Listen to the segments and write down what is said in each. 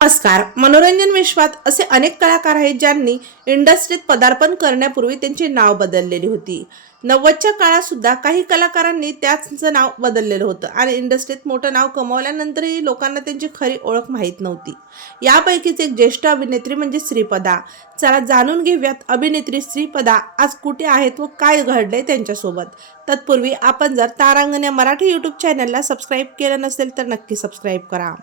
नमस्कार. मनोरंजन विश्वात असे अनेक कलाकार आहेत ज्यांनी इंडस्ट्रीत पदार्पण करण्यापूर्वी त्यांची नाव बदललेली होती. 90च्या काळात सुद्धा काही कलाकारांनी त्याचं नाव बदललेलं होतं आणि इंडस्ट्रीत मोठं नाव कमावल्यानंतरही लोकांना त्यांची खरी ओळख माहीत नव्हती. यापैकीच एक ज्येष्ठ अभिनेत्री म्हणजे श्रीपदा. चला जाणून घेऊयात अभिनेत्री श्रीपदा आज कुठे आहेत व काय घडलंय त्यांच्यासोबत. तत्पूर्वी आपण जर तारांगण या मराठी यूट्यूब चॅनलला सबस्क्राईब केलं नसेल तर नक्की सबस्क्राईब करा.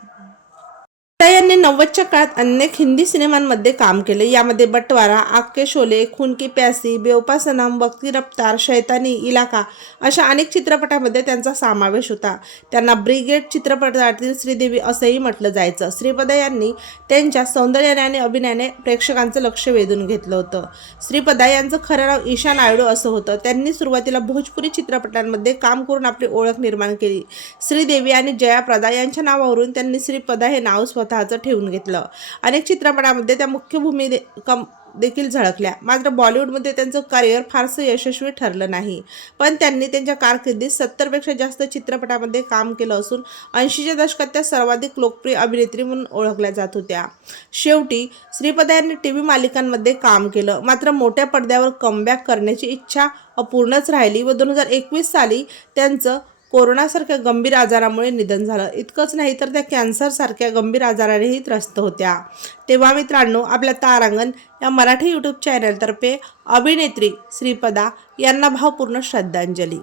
श्रीपदा यांनी 90च्या काळात अनेक हिंदी सिनेमांमध्ये काम केले. यामध्ये बंटवारा, आग के शोले, खून की प्यासी, बेवफा सनम, वक्त की रफ्तार, शैतानी, इलाका अशा अनेक चित्रपटांमध्ये त्यांचा समावेश होता. त्यांना ब्रिगेड चित्रपटातील श्रीदेवी असंही म्हटलं जायचं. श्रीपदा यांनी त्यांच्या सौंदर्याने आणि अभिनयाने प्रेक्षकांचं लक्ष वेधून घेतलं होतं. श्रीपदा यांचं खरं नाव ईशा नायडू असं होतं. त्यांनी सुरुवातीला भोजपुरी चित्रपटांमध्ये काम करून आपली ओळख निर्माण केली. श्रीदेवी आणि जयाप्रदा यांच्या नावावरून त्यांनी श्रीपदा हे नाव स्वतःचं ठेवून घेतलं. अनेक चित्रपटांमध्ये त्या मुख्य भूमिका देखील झळकल्या. मात्र बॉलिवूडमध्ये त्यांचं करिअर फारसं यशस्वी ठरलं नाही. पण त्यांनी त्यांच्या कारकिर्दीत 70 पेक्षा जास्त चित्रपटांमध्ये काम केलं असून 80च्या दशकात त्या सर्वाधिक लोकप्रिय अभिनेत्री म्हणून ओळखल्या जात होत्या. शेवटी श्रीपदा यांनी टीव्ही मालिकांमध्ये काम केलं. मात्र मोठ्या पडद्यावर कमबॅक करण्याची इच्छा अपूर्णच राहिली व 2021 साली त्यांचं कोरोनासारख्या गंभीर आजारामुळे निधन झालं. इतकंच नाही तर त्या कॅन्सरसारख्या गंभीर आजारानेही त्रस्त होत्या. तेव्हा मित्रांनो, आपल्या तारांगण या मराठी यूट्यूब चॅनलतर्फे अभिनेत्री श्रीपदा यांना भावपूर्ण श्रद्धांजली.